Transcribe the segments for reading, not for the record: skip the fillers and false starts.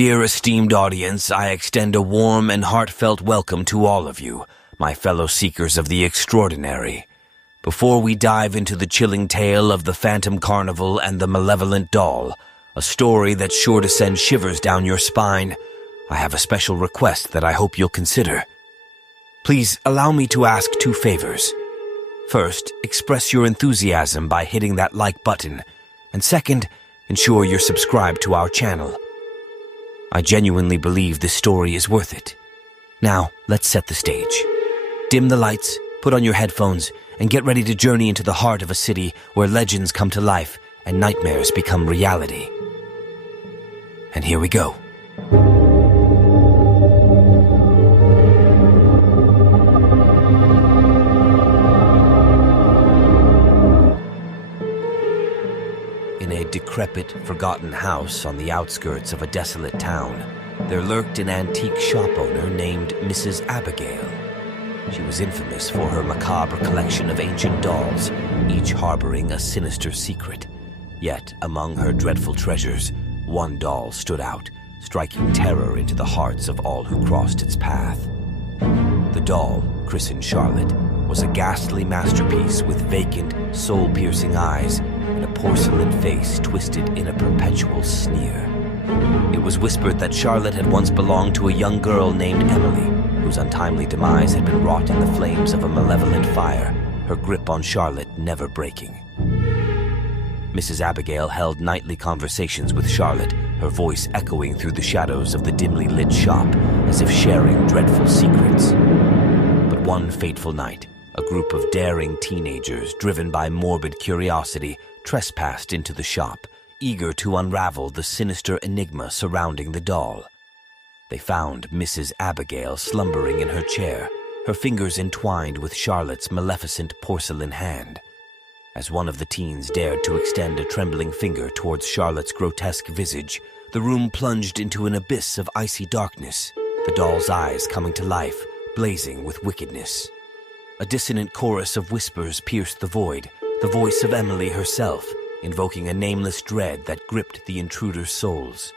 Dear esteemed audience, I extend a warm and heartfelt welcome to all of you, my fellow seekers of the extraordinary. Before we dive into the chilling tale of the Phantom Carnival and the Malevolent Doll, a story that's sure to send shivers down your spine, I have a special request that I hope you'll consider. Please allow me to ask 2 favors. First, express your enthusiasm by hitting that like button, and second, ensure you're subscribed to our channel. I genuinely believe this story is worth it. Now, let's set the stage. Dim the lights, put on your headphones, and get ready to journey into the heart of a city where legends come to life and nightmares become reality. And here we go. In a decrepit, forgotten house on the outskirts of a desolate town, there lurked an antique shop owner named Mrs. Abigail. She was infamous for her macabre collection of ancient dolls, each harboring a sinister secret. Yet, among her dreadful treasures, one doll stood out, striking terror into the hearts of all who crossed its path. The doll, christened Charlotte, was a ghastly masterpiece with vacant, soul-piercing eyes and a porcelain face twisted in a perpetual sneer. It was whispered that Charlotte had once belonged to a young girl named Emily, whose untimely demise had been wrought in the flames of a malevolent fire, her grip on Charlotte never breaking. Mrs. Abigail held nightly conversations with Charlotte, her voice echoing through the shadows of the dimly lit shop, as if sharing dreadful secrets. But one fateful night, a group of daring teenagers, driven by morbid curiosity, trespassed into the shop, eager to unravel the sinister enigma surrounding the doll. They found Mrs. Abigail slumbering in her chair, her fingers entwined with Charlotte's maleficent porcelain hand. As one of the teens dared to extend a trembling finger towards Charlotte's grotesque visage, the room plunged into an abyss of icy darkness, the doll's eyes coming to life, blazing with wickedness. A dissonant chorus of whispers pierced the void, the voice of Emily herself, invoking a nameless dread that gripped the intruders' souls.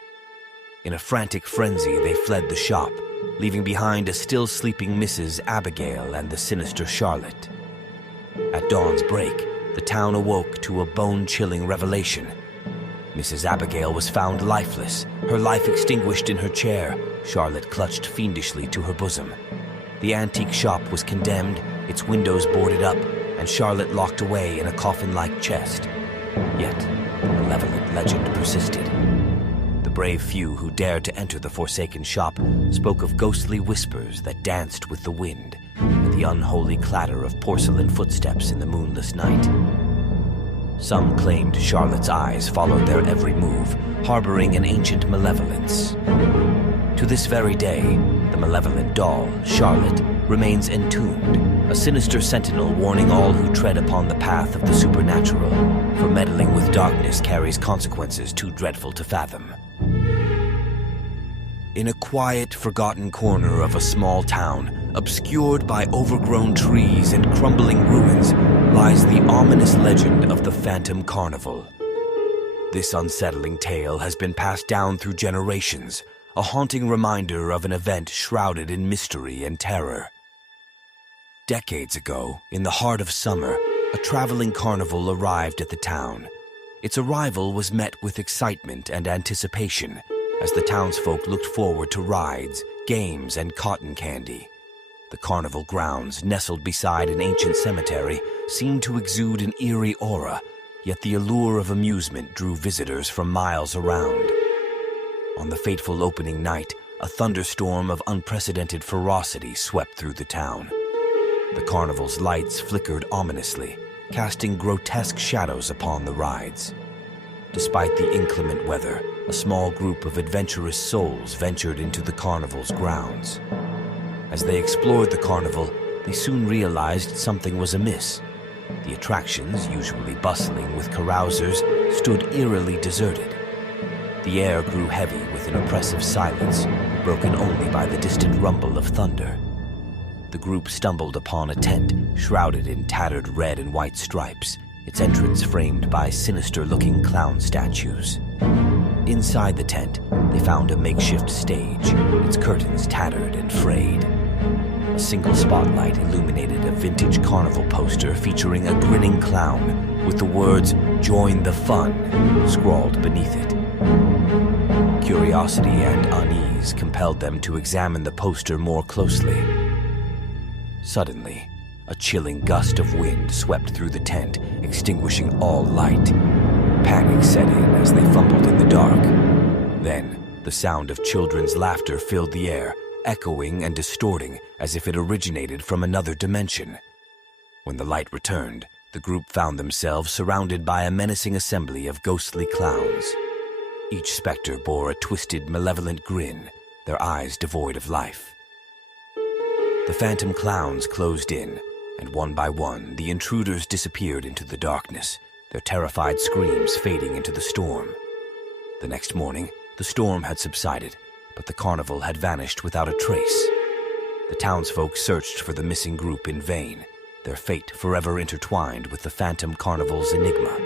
In a frantic frenzy, they fled the shop, leaving behind a still sleeping Mrs. Abigail and the sinister Charlotte. At dawn's break, the town awoke to a bone-chilling revelation. Mrs. Abigail was found lifeless, her life extinguished in her chair, Charlotte clutched fiendishly to her bosom. The antique shop was condemned, its windows boarded up, and Charlotte locked away in a coffin-like chest. Yet, the malevolent legend persisted. The brave few who dared to enter the forsaken shop spoke of ghostly whispers that danced with the wind and the unholy clatter of porcelain footsteps in the moonless night. Some claimed Charlotte's eyes followed their every move, harboring an ancient malevolence. To this very day, the malevolent doll, Charlotte, remains entombed, a sinister sentinel warning all who tread upon the path of the supernatural, for meddling with darkness carries consequences too dreadful to fathom. In a quiet, forgotten corner of a small town, obscured by overgrown trees and crumbling ruins, lies the ominous legend of the Phantom Carnival. This unsettling tale has been passed down through generations, a haunting reminder of an event shrouded in mystery and terror. Decades ago, in the heart of summer, a traveling carnival arrived at the town. Its arrival was met with excitement and anticipation, as the townsfolk looked forward to rides, games, and cotton candy. The carnival grounds, nestled beside an ancient cemetery, seemed to exude an eerie aura, yet the allure of amusement drew visitors from miles around. On the fateful opening night, a thunderstorm of unprecedented ferocity swept through the town. The carnival's lights flickered ominously, casting grotesque shadows upon the rides. Despite the inclement weather, a small group of adventurous souls ventured into the carnival's grounds. As they explored the carnival, they soon realized something was amiss. The attractions, usually bustling with carousers, stood eerily deserted. The air grew heavy with an oppressive silence, broken only by the distant rumble of thunder. The group stumbled upon a tent, shrouded in tattered red and white stripes, its entrance framed by sinister-looking clown statues. Inside the tent, they found a makeshift stage, its curtains tattered and frayed. A single spotlight illuminated a vintage carnival poster featuring a grinning clown with the words, "Join the fun," scrawled beneath it. Curiosity and unease compelled them to examine the poster more closely. Suddenly, a chilling gust of wind swept through the tent, extinguishing all light. Panic set in as they fumbled in the dark. Then, the sound of children's laughter filled the air, echoing and distorting as if it originated from another dimension. When the light returned, the group found themselves surrounded by a menacing assembly of ghostly clowns. Each specter bore a twisted, malevolent grin, their eyes devoid of life. The phantom clowns closed in, and one by one, the intruders disappeared into the darkness, their terrified screams fading into the storm. The next morning, the storm had subsided, but the carnival had vanished without a trace. The townsfolk searched for the missing group in vain, their fate forever intertwined with the phantom carnival's enigma.